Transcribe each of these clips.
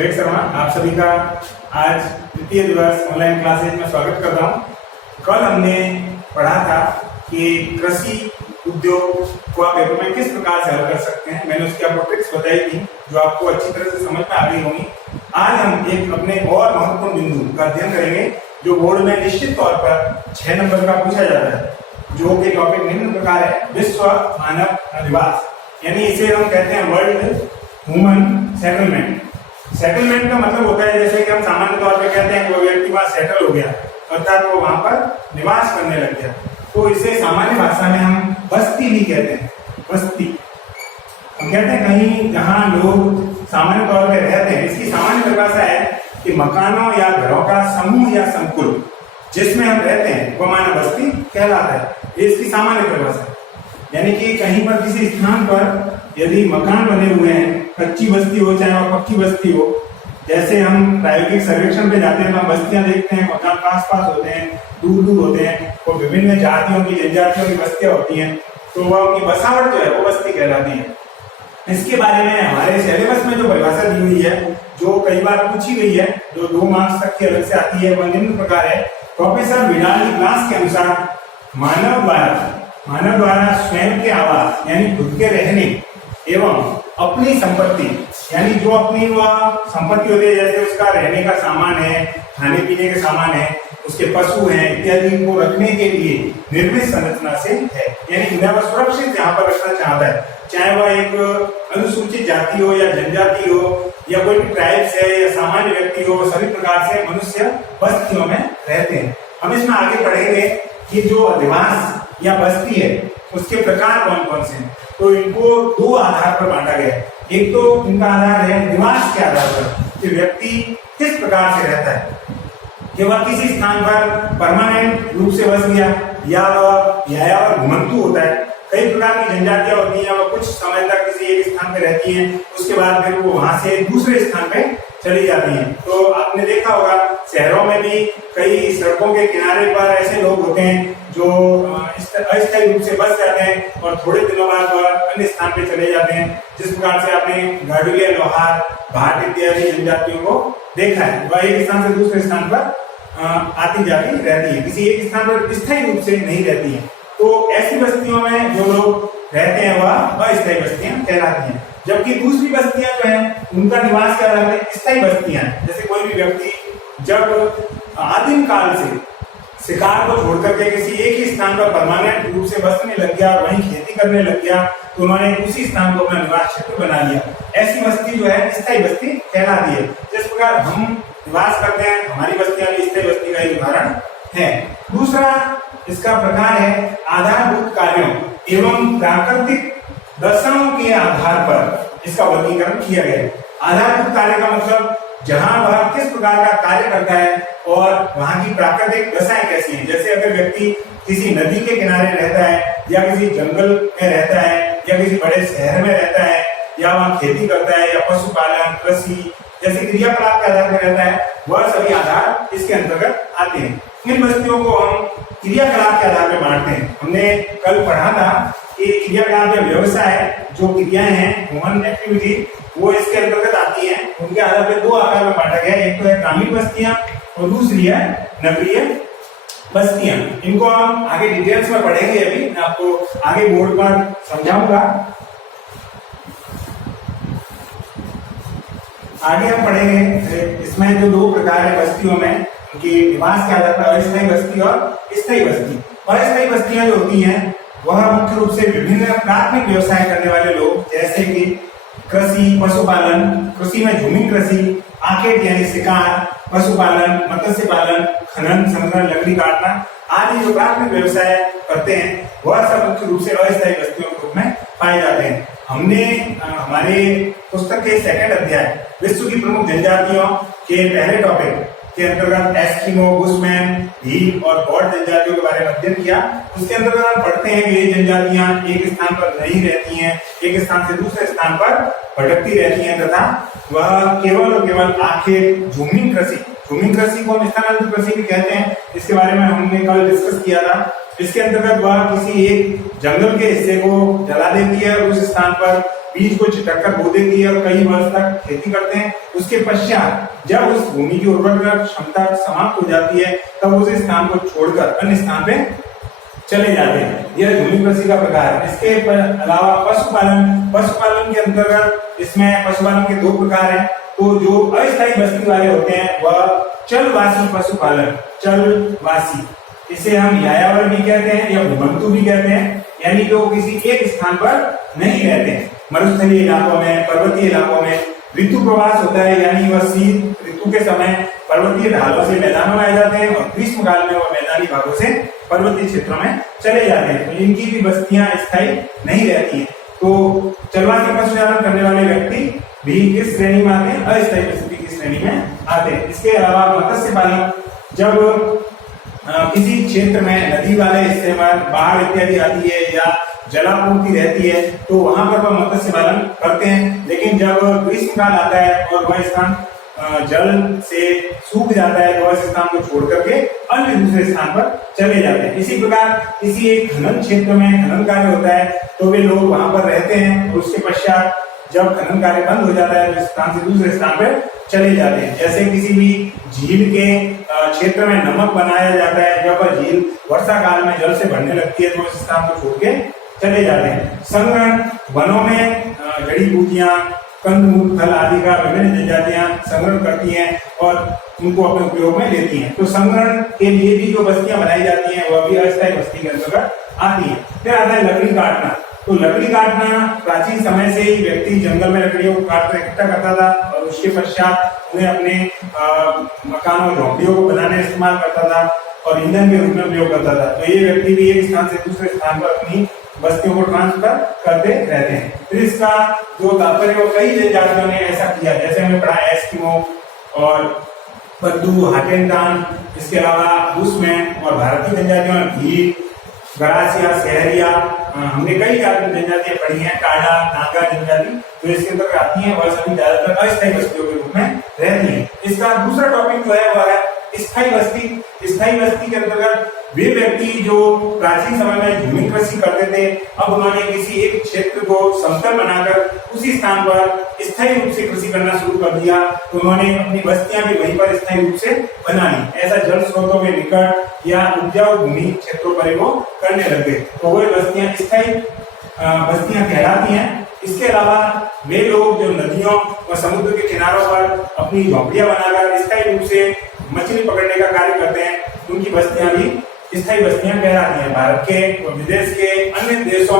विवेक शर्मा आप सभी का आज तृतीय दिवस ऑनलाइन क्लासेज में स्वागत करता हूँ। कल हमने पढ़ा था कि कृषि उद्योग को आप पेपर में किस प्रकार से हल कर सकते हैं। मैंने उसकी आपको ट्रिक्स बताई थी जो आपको अच्छी तरह से समझ में आ गई होंगी। आज हम एक अपने और महत्वपूर्ण बिंदु का अध्ययन करेंगे जो बोर्ड में निश्चित तौर पर 6 नंबर का पूछा जाता है, जो कि टॉपिक निम्न प्रकार है: विश्व मानव निवास, यानी इसे हम कहते हैं वर्ल्ड ह्यूमन सेटलमेंट। सेटलमेंट का मतलब होता है जैसे कि हम सामान्य तौर पे कहते हैं कि वो व्यक्ति वहां सेटल हो गया, अर्थात वो वहां पर निवास करने लग गया, तो इसे सामान्य भाषा में हम बस्ती भी कहते हैं। बस्ती हम कहते हैं कहीं जहां लोग सामान्य तौर पे रहते हैं। इसकी सामान्य परिभाषा है कि मकानों या घरों का समूह या संकुल जिसमें हम रहते हैं वो मानव बस्ती कहलाता है। ये इसकी सामान्य परिभाषा है। यानी कि कहीं पर किसी स्थान पर यदि मकान बने हुए हैं, कच्ची बस्ती हो चाहे वह पक्की बस्ती हो, जैसे हम प्रायोगिक सर्वेक्षण पे जाते हैं तो हम बस्तियां देखते हैं, मकान पास पास होते हैं, दूर दूर होते हैं, और विभिन्न जातियों की जनजातियों की बस्तियां होती हैं, तो वह उनकी बसावट जो है वो बस्ती कहलाती है। इसके बारे में हमारे सिलेबस में जो परिभाषा दी हुई है, जो कई बार पूछी गई है, जो 2 मार्क्स तक की अलग से आती है, वह निम्न प्रकार है। प्रोफेसर विडाल की क्लास के अनुसार मानव द्वारा स्वयं के आवास यानी खुद के रहने एवं अपनी संपत्ति यानी जो अपनी वह संपत्ति होती है, जैसे उसका रहने का सामान है, खाने पीने के सामान है, उसके पशु हैं इत्यादि को रखने के लिए निर्मित संरचना से है। यानी उन्हें वह सुरक्षित यहाँ पर रखना चाहता है, चाहे वह एक अनुसूचित जाति हो या जनजाति हो या कोई भी ट्राइब्स है या सामान्य व्यक्ति हो, सभी प्रकार से मनुष्य बस्तियों में रहते हैं। हम इसमें आगे पढ़ेंगे कि जो अधिवास या बस्ती है उसके प्रकार कौन कौन से हैं। तो इनको 2 आधार पर बांटा गया है। एक तो इनका आधार है निवास के आधार पर कि व्यक्ति किस प्रकार से रहता है, कि वह किसी स्थान पर परमानेंट रूप से बस गया या वह यायावर घुमंतु होता है। कई प्रकार की जनजातियां होती हैं, वह कुछ समय तक किसी एक स्थान पर रहती हैं, उसके बाद फिर वो वहां से दूसरे स्थान पे चली जाती हैं। तो आपने देखा होगा शहरों में भी कई सड़कों के किनारे पर ऐसे लोग होते हैं जो अस्थायी रूप से बस जाते हैं और थोड़े दिनों बाद वह अन्य स्थान पे चले जाते हैं। जिस प्रकार से आपने गाडुलिया, लोहार, भाट इत्यादि जनजातियों को देखा है, वह एक स्थान से दूसरे स्थान पर आती जाती रहती है, किसी एक स्थान पर स्थायी रूप से नहीं रहती है। तो ऐसी बस्तियों में जो लोग रहते हैं वह अस्थायी बस्तियां कहलाती हैं। जबकि दूसरी बस्तियां जो हैं उनका निवास क्या रहता है, स्थायी बस्तियां। जैसे कोई भी व्यक्ति जब आदिम काल से शिकार को छोड़ करके किसी एक ही स्थान पर परमानेंट रूप से बसने लग गया, वहीं खेती करने लग गया, तो उन्होंने उसी स्थान को अपना निवास क्षेत्र बना लिया। ऐसी बस्ती जो है स्थायी बस्ती कहलाती है। जिस प्रकार हम निवास करते हैं, हमारी बस्तियां भी स्थायी बस्ती का एक उदाहरण है। दूसरा इसका प्रकार है आधारभूत कार्यों एवं प्राकृतिक दशाओं के आधार पर इसका वर्गीकरण किया गया है। आधारभूत कार्य का मतलब जहां वह किस प्रकार का कार्य करता है और वहां की प्राकृतिक दशाएं कैसी हैं। जैसे अगर व्यक्ति किसी नदी के किनारे रहता है या किसी जंगल में रहता है या किसी बड़े शहर में रहता है या वहां खेती करता है या पशुपालन, कृषि जैसे क्रियाकलाप के आधार पर रहता है, वह सभी आधार इसके अंतर्गत आते हैं। इन बस्तियों को हम क्रियाकलाप के आधार पर बांटते हैं। हमने कल पढ़ा था कि क्रियाकलाप या व्यवसाय जो क्रियाएं हैं, ह्यूमन एक्टिविटी, वो इसके अंतर्गत आती हैं। उनके आधार पर 2 आकार में बांटा गया है। एक तो है ग्रामीण बस्तियां और दूसरी है नगरीय बस्तियां। इनको हम आगे डिटेल्स में पढ़ेंगे, अभी मैं आपको आगे बोर्ड पर समझाऊंगा। आगे हम पढ़ेंगे इसमें जो 2 प्रकार है बस्तियों में, उनकी निवास के आधार पर अस्थायी बस्ती और स्थायी बस्ती। अस्थायी बस्तियां जो होती हैं वह मुख्य रूप से विभिन्न प्राथमिक व्यवसाय करने वाले लोग, जैसे कि कृषि, पशुपालन, कृषि में झूमी कृषि, आखेट यानी शिकार, पशुपालन, मत्स्य पालन, खनन संग्रहण, लकड़ी काटना आदि जो प्राथमिक व्यवसाय करते हैं वह सब मुख्य रूप से अस्थायी बस्तियों के रूप में पाए जाते हैं। हमने हमारे पुस्तक के 2nd अध्याय विश्व की प्रमुख जनजातियों के पहले टॉपिक के अंतर्गत एस्किमो, बुशमैन, भील और बॉट जनजातियों के बारे में अध्ययन किया। उसके अंतर्गत हम पढ़ते हैं कि ये जनजातियां एक स्थान पर नहीं रहती हैं, एक स्थान से दूसरे स्थान पर भटकती रहती हैं तथा वह केवल और केवल आखेट, झूमिंग कृषि को हम स्थानांतरित कृषि भी कहते हैं। इसके बारे में हमने कल डिस्कस किया था। इसके अंतर्गत वह किसी एक जंगल के हिस्से को जला देती है और उस स्थान पर बीज को छिटक कर बो देती है और कई वर्ष तक खेती करते हैं। उसके पश्चात जब उस भूमि की उर्वरता क्षमता समाप्त हो जाती है तब उस स्थान को छोड़कर अन्य स्थान पे चले जाते हैं। यह झूमी कृषि का प्रकार है। इसके अलावा पशुपालन के अंतर्गत इसमें पशुपालन के दो प्रकार हैं। तो जो अस्थायी बस्ती वाले होते हैं वह चलवासी पशुपालन, चलवासी, इसे हम यायावर भी कहते हैं या भूमंतु भी कहते हैं, यानी जो किसी एक स्थान पर नहीं रहते हैं। मरुस्थलीय इलाकों में, पर्वतीय इलाकों में ऋतु प्रवास होता है, यानी वह शीत ऋतु के समय पर्वतीय ढालों से मैदानों में आ जाते हैं और ग्रीष्म काल में वह मैदानी भागों से पर्वतीय क्षेत्रों में चले जाते हैं। तो इनकी भी बस्तियां स्थायी नहीं रहती हैं। तो चलवासी पशुपालन करने वाले व्यक्ति भी किस श्रेणी में आते हैं? अस्थायी बस्ती की श्रेणी में आते हैं। इसके अलावा मत्स्य पालन, जब किसी क्षेत्र में नदी वाले हिस्से में बाढ़ इत्यादि आती है या जलापूर्ति रहती है तो वहां पर वह मत्स्य पालन करते हैं। लेकिन जब ग्रीष्म काल आता है और वह स्थान जल से सूख जाता है तो वह स्थान को छोड़ करके अन्य दूसरे स्थान पर चले जाते हैं। इसी प्रकार किसी एक खनन क्षेत्र में खनन कार्य होता है तो वे लोग वहां पर रहते हैं और उसके पश्चात जब खनन कार्य बंद हो जाता है तो स्थान से दूसरे स्थान पर चले जाते हैं। जैसे किसी भी झील के क्षेत्र में नमक बनाया जाता है, जब वह झील वर्षा काल में जल से भरने लगती है तो उस स्थान को छोड़ के चले जाते हैं। संग्रहण, वनों में जड़ी बूटियां, कंद फल आदि का विभिन्न जनजातियां संग्रहण करती हैं और उनको अपने उपयोग में लेती हैं। तो संग्रहण के लिए भी जो बस्तियां बनाई जाती हैं वह भी अस्थायी बस्ती के अंतर्गत आती है। फिर आता है लकड़ी काटना। तो लकड़ी काटना प्राचीन समय से ही व्यक्ति जंगल में लकड़ियों को काट कर इकट्ठा करता था और उसके पश्चात उन्हें अपने मकानों झोंपड़ियों को बनाने इस्तेमाल करता था और ईंधन के रूप में उपयोग करता था। तो ये व्यक्ति भी एक स्थान से दूसरे स्थान पर अपनी बस्तियों को ट्रांसफर करते रहते हैं। फिर इसका जो तात्पर्य कई जनजातियों ने ऐसा किया, जैसे हमने पढ़ा एस्किमो और बद्दू, हाटेनटान, इसके अलावा बुशमैन और भारतीय जनजातियों में भील, गरासिया, सहरिया, हमने कई जनजातियां पढ़ी हैं, टाडा, नागा जनजाति जो इसके अंदर आती हैं वह सभी ज्यादातर अस्थायी बस्तियों के रूप में रहती हैं। इसका दूसरा टॉपिक जो है वह है स्थायी बस्ती। स्थायी बस्ती के अंतर्गत वे व्यक्ति जो प्राचीन समय में झूमी कृषि करते थे, अब उन्होंने किसी एक क्षेत्र को समतल बनाकर उसी स्थान पर स्थायी रूप से कृषि करना शुरू कर दिया। तो उन्होंने अपनी बस्तियां भी वहीं पर स्थायी रूप से बना ली। ऐसा जल स्रोतों के निकट या उपजाऊ भूमि क्षेत्रों पर वो करने लगे तो वह बस्तियां स्थायी बस्तियां कहलाती हैं। इसके अलावा वे लोग जो नदियों और समुद्र के किनारों पर अपनी झोंपड़ियां बनाकर स्थायी रूप से मछली पकड़ने का कार्य करते हैं, उनकी बस्तियां भी स्थायी बस्तियां कहलाती हैं। भारत के और विदेश के अन्य देशों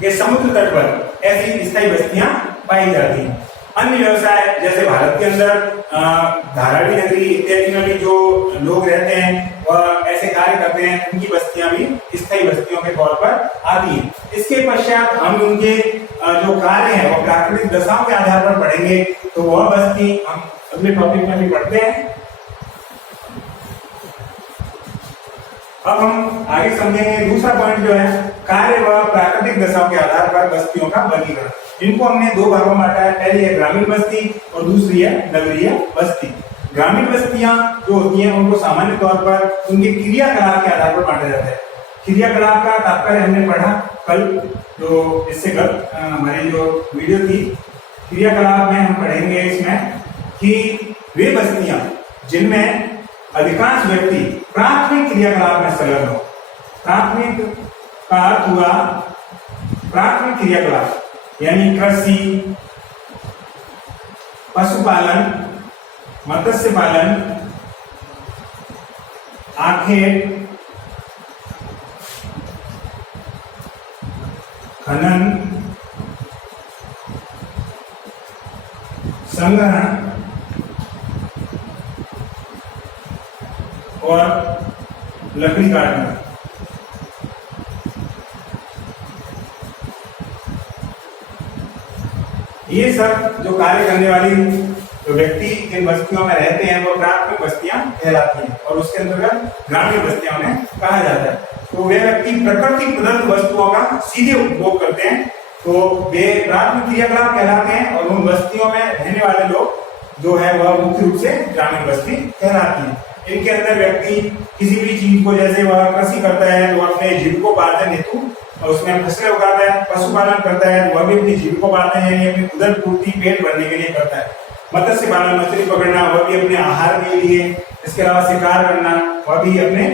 के समुद्र तट पर ऐसी स्थायी बस्तियां पाई जाती हैं। अन्य व्यवसाय जैसे भारत के अंदर धारावी नगरी इत्यादि में भी जो लोग रहते हैं वह ऐसे कार्य करते हैं, उनकी बस्तियां भी स्थायी बस्तियों के तौर पर आती हैं। इसके पश्चात हम उनके जो कार्य है वो प्राकृतिक दशाओं के आधार पर पढ़ेंगे, तो वह बस्ती हम अगले टॉपिक में भी पढ़ते हैं। अब हम आगे समझेंगे दूसरा पॉइंट जो है कार्य व प्राकृतिक दशाओं के आधार पर बस्तियों का वर्गीकरण। इनको हमने दो भागों में बांटा है, पहली है ग्रामीण बस्ती और दूसरी है नगरीय बस्ती। ग्रामीण बस्तियां जो होती हैं उनको सामान्य तौर पर उनके क्रियाकलाप के आधार पर बांटा जाता है। क्रियाकलाप का तात्पर्य हमने पढ़ा कल, जो इससे कल हमारी जो वीडियो थी, क्रियाकलाप में हम पढ़ेंगे इसमें कि वे बस्तियां जिनमें अधिकांश व्यक्ति प्राथमिक क्रियाकलाप में संलग्न हो। प्राथमिक का अर्थ हुआ प्राथमिक क्रियाकलाप यानी कृषि, पशुपालन, मत्स्य पालन, आखेट, खनन, संग्रहण और लकड़ी काटना। ये सब जो कार्य करने वाली जो व्यक्ति इन बस्तियों में रहते हैं वो प्राथमिक बस्तियां कहलाती हैं और उसके अंतर्गत ग्रामीण बस्तियां उन्हें कहा जाता है। तो वे व्यक्ति प्रकृति प्रदत्त वस्तुओं का सीधे उपभोग करते हैं, तो वे प्राथमिक क्रियाकलाप कहलाते हैं और उन बस्तियों में रहने वाले लोग जो है वह मुख्य रूप से ग्रामीण बस्ती कहलाती है। इनके अंदर व्यक्ति किसी भी चीज को, जैसे वह कृषि करता है तो अपने जीविकोपार्जन हेतु उसमें फसलें उगाता है, पशुपालन करता है तो वह भी अपनी जीविकोपार्जन यानी अपनी उदर पूर्ति पेट भरने के लिए करता है। मत्स्य पालन, मछली पकड़ना, वह भी अपने आहार के लिए। इसके अलावा शिकार करना, वह भी अपने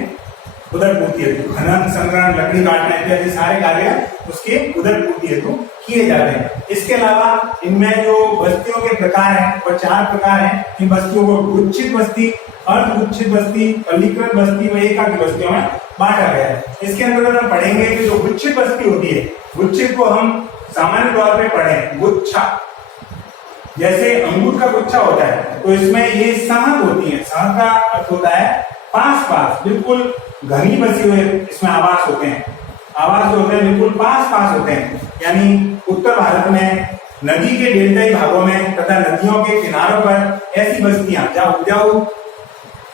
उदर पूर्ति हेतु। खनन, संग्रहण, लकड़ी काटना इत्यादि सारे कार्य उसके उदर पूर्ति हेतु किए जाते हैं। इसके अलावा इनमें जो बस्तियों के प्रकार हैं वह 4 प्रकार हैं। इन बस्तियों को गुच्छित बस्ती, अर्धगुच्छित बस्ती, पल्लीकृत बस्ती व एकाकी बस्तियों में बांटा गया है। इसके अंतर्गत हम पढ़ेंगे कि जो गुच्छित बस्ती होती है, गुच्छित को हम सामान्य तौर पे पढ़ें गुच्छा, जैसे अंगूर का गुच्छा होता है तो इसमें ये सहत होती है। सहत का अर्थ होता है पास पास, बिल्कुल घनी बसी हुए इसमें आवास होते हैं। आवास जो होते हैं बिल्कुल पास पास होते हैं, यानी उत्तर भारत में नदी के डेल्टाई भागों में तथा नदियों के किनारों पर ऐसी बस्तियां जहाँ उपजाऊ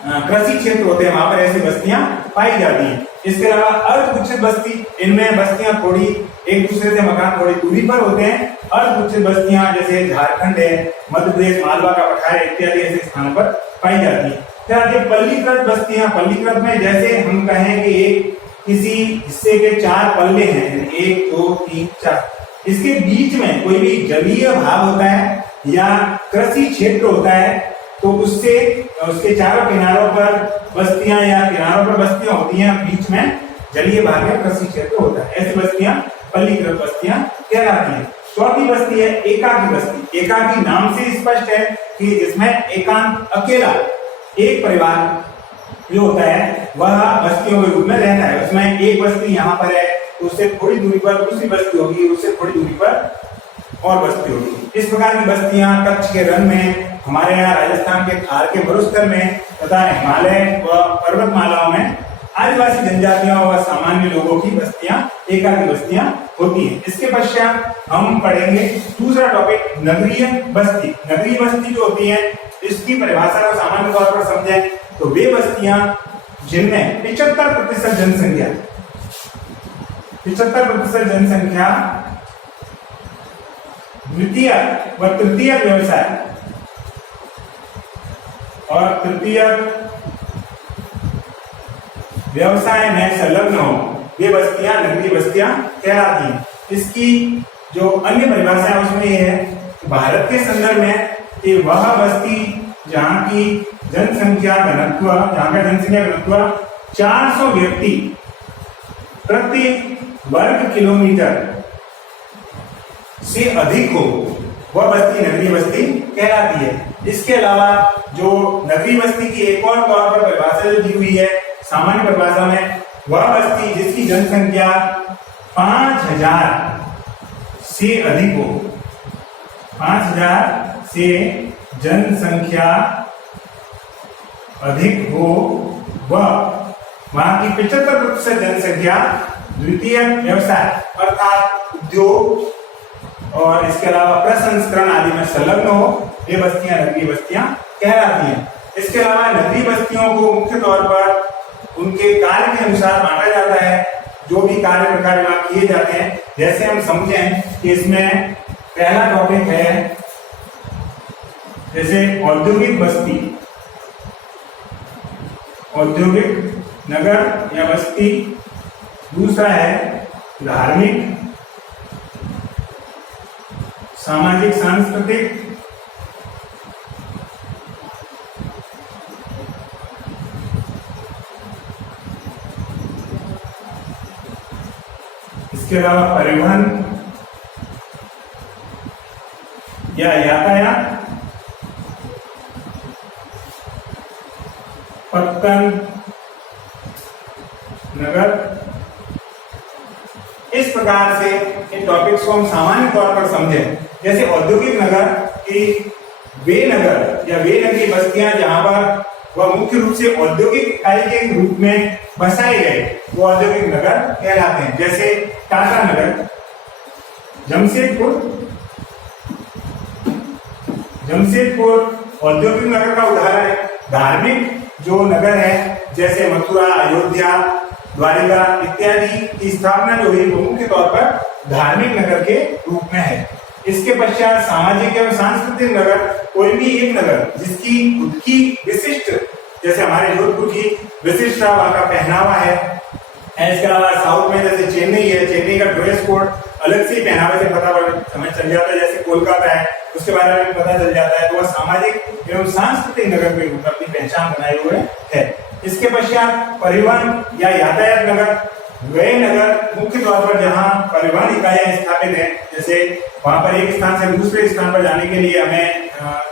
कृषि क्षेत्र होते हैं वहां पर ऐसी बस्तियां पाई जाती हैं। इसके अलावा अर्धगुच्छित बस्ती, इनमें बस्तियां थोड़ी एक दूसरे से मकान थोड़ी दूरी पर होते हैं। अर्धगुच्छित बस्तियां जैसे झारखंड है, मध्य प्रदेश, मालवा का पठार इत्यादि ऐसे स्थानों पर पाई जाती है। फिर आगे पल्लीकृत बस्तियां। पल्लीकृत में जैसे हम कहें कि एक किसी हिस्से के 4 पल्ले हैं, 1 2 3 4, इसके बीच में कोई भी जलीय भाग होता है या कृषि क्षेत्र होता है तो उससे उसके चारों किनारों पर बस्तियां या किनारों पर बस्तियां होती हैं, बीच में जलीय भाग या कृषि क्षेत्र होता है। ऐसी बस्तियां पल्लीकृत बस्तियां कहलाती हैं। चौथी बस्ती है एकाकी बस्ती। एकाकी नाम से स्पष्ट है कि जिसमें एकांत, अकेला एक परिवार जो होता है वह बस्तियों के रूप में रहता है। उसमें एक बस्ती यहाँ पर है तो उससे थोड़ी दूरी पर दूसरी बस्ती होगी, उससे थोड़ी दूरी पर और बस्ती होगी। इस प्रकार की बस्तियां कच्छ के रण में, हमारे यहाँ राजस्थान के थार के मरुस्थल में तथा हिमालय व पर्वतमालाओं में आदिवासी जनजातियों व सामान्य लोगों की बस्तियां एकाकी बस्तियां होती हैं। इसके पश्चात हम पढ़ेंगे दूसरा टॉपिक नगरीय बस्ती। नगरीय बस्ती जो होती है इसकी परिभाषा को सामान्य तौर पर समझें तो वे बस्तियां जिनमें 75% जनसंख्या 75% जनसंख्या द्वितीय व तृतीय व्यवसाय और तृतीय व्यवसाय में संलग्न हो, ये बस्तियां नगरीय बस्तियां कहलाती हैं। इसकी जो अन्य परिभाषा है उसमें यह है कि भारत के संदर्भ में कि वह बस्ती जहां की जनसंख्या घनत्व, जहां का जनसंख्या घनत्व 400 व्यक्ति प्रति वर्ग किलोमीटर से अधिक हो, वह बस्ती नगरीय बस्ती कहलाती है। इसके अलावा जो नगरीय बस्ती की एक और तौर पर परिभाषा जो दी हुई है सामान्य परिभाषा में, वह बस्ती जिसकी जनसंख्या 5000 से अधिक हो, 5000 से जनसंख्या अधिक हो, वह वहां की 75% जनसंख्या द्वितीय व्यवसाय अर्थात उद्योग और इसके अलावा प्रसंस्करण आदि में संलग्न हो, ये बस्तियां नगरीय बस्तियां कहलाती हैं। इसके अलावा नगरीय बस्तियों को मुख्य तौर पर उनके कार्य के अनुसार बांटा जाता है। जो भी कार्य प्रकार वहां किए जाते हैं, जैसे हम समझें कि इसमें पहला टॉपिक है जैसे औद्योगिक बस्ती, औद्योगिक नगर या बस्ती। दूसरा है धार्मिक, सामाजिक, सांस्कृतिक, इसके अलावा परिवहन या यातायात, पत्तन नगर। इस प्रकार से इन टॉपिक्स को हम सामान्य तौर पर समझें। जैसे औद्योगिक नगर की वे नगर या वे नगरीय बस्तियां जहां पर वह मुख्य रूप से औद्योगिक इकाई के रूप में बसाए गए, वो औद्योगिक नगर कहलाते हैं। जैसे टाटा नगर, जमशेदपुर औद्योगिक नगर का उदाहरण है। धार्मिक जो नगर है जैसे मथुरा, अयोध्या, द्वारिका इत्यादि की स्थापना जो हुई वो मुख्य तौर पर धार्मिक नगर के रूप में है। इसके पश्चात सामाजिक एवं सांस्कृतिक नगर, कोई भी एक नगर जिसकी खुद की विशिष्ट जैसे हमारे जोधपुर की विशिष्टता वहाँ का पहनावा है। इसके अलावा साउथ में जैसे चेन्नई है, चेन्नई का ड्रेस कोड अलग से पहनावे से पता हमें चल जाता है। जैसे कोलकाता है उसके बारे में पता चल जाता है। तो वह सामाजिक एवं सांस्कृतिक नगर के रूप में अपनी पहचान बनाए हुए है। इसके पश्चात परिवहन या यातायात नगर, वे नगर मुख्य तौर पर जहाँ परिवहन इकाइयां स्थापित है, जैसे वहां पर एक स्थान से दूसरे स्थान पर जाने के लिए हमें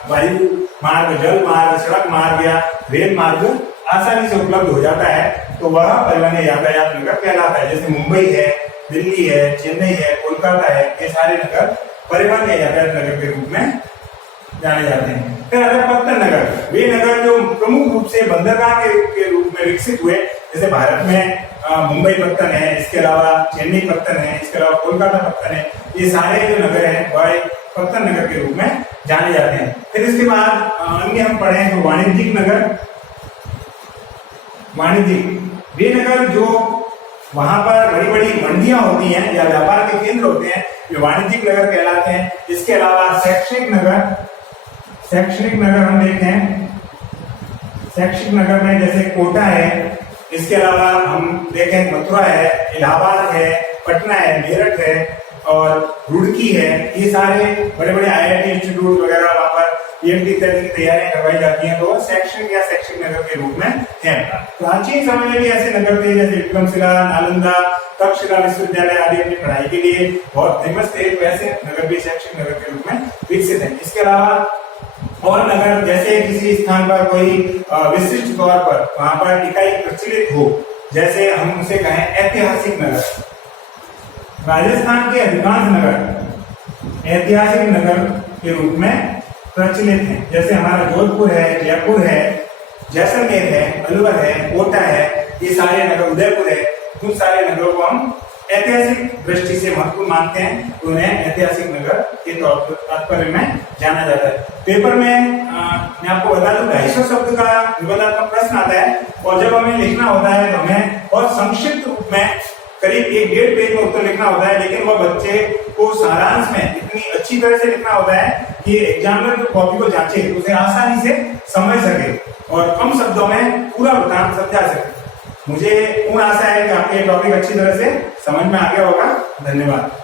वायु मार्ग, जल मार्ग, सड़क मार्ग या रेल मार्ग आसानी से उपलब्ध हो जाता है, तो वह परिवहन यातायात नगर कहलाता है। जैसे मुंबई है, दिल्ली है, चेन्नई है, कोलकाता है, ये सारे नगर परिवहन यातायात नगर के रूप में जाने जाते हैं। फिर अगर पत्तन नगर, वे नगर जो प्रमुख रूप से बंदरगाह के रूप में विकसित हुए, जैसे भारत में मुंबई पत्तन है, इसके अलावा चेन्नई पत्तन है, इसके अलावा कोलकाता पत्तन है, ये सारे जो नगर हैं वह पत्तन नगर के रूप में जाने जाते हैं। फिर इसके बाद अन्य हम पढ़े तो वाणिज्यिक नगर, वाणिज्यिक वे नगर जो वहां पर बड़ी बड़ी मंडियां होती हैं या व्यापार के केंद्र होते हैं, वे वाणिज्यिक नगर कहलाते हैं। इसके अलावा शैक्षणिक नगर, शैक्षणिक नगर हम देखें, शैक्षणिक नगर में जैसे कोटा है, इसके अलावा हम देखें मथुरा है, इलाहाबाद है, पटना है, मेरठ है और रुड़की है, ये सारे बड़े बड़े IIT इंस्टीट्यूट वगैरह वहां पर PhD इत्यादि की तैयारियां करवाई जाती हैं, तो शैक्षणिक या शैक्षिक नगर के रूप में है। प्राचीन समय में भी ऐसे नगर थे, जैसे विक्रमशिला, नालंदा, तक्षशिला विश्वविद्यालय आदि अपनी पढ़ाई के लिए बहुत फेमस थे, वैसे नगर भी शैक्षिक नगर के रूप में विकसित है। इसके अलावा और नगर, जैसे किसी स्थान पर कोई विशिष्ट तौर पर वहां पर इकाई प्रचलित हो, जैसे हम उसे कहें ऐतिहासिक नगर। राजस्थान के अधिकांश नगर ऐतिहासिक नगर के रूप में प्रचलित हैं, जैसे हमारा जोधपुर है, जयपुर है, जैसलमेर है, अलवर है, कोटा है, ये सारे नगर, उदयपुर है, उन सारे नगरों को हम ऐतिहासिक दृष्टि से महत्वपूर्ण मानते हैं, उन्हें ऐतिहासिक नगर के तौर पर तात्पर्य में जाना जाता है। पेपर में मैं आपको बता दूं 250 शब्द का निबंधात्मक प्रश्न आता है, और जब हमें लिखना होता है तो हमें बहुत संक्षिप्त रूप में करीब 1-1.5 पेज में उत्तर लिखना होता है, लेकिन वह बच्चे को सारांश में इतनी अच्छी तरह से लिखना होता है कि एग्जामिनर जो कॉपी को जांचे उसे आसानी से समझ सके और कम शब्दों में पूरा वृत्तांत समझा सके। मुझे पूर्ण आशा है कि आपको ये टॉपिक अच्छी तरह से समझ में आ गया होगा। धन्यवाद।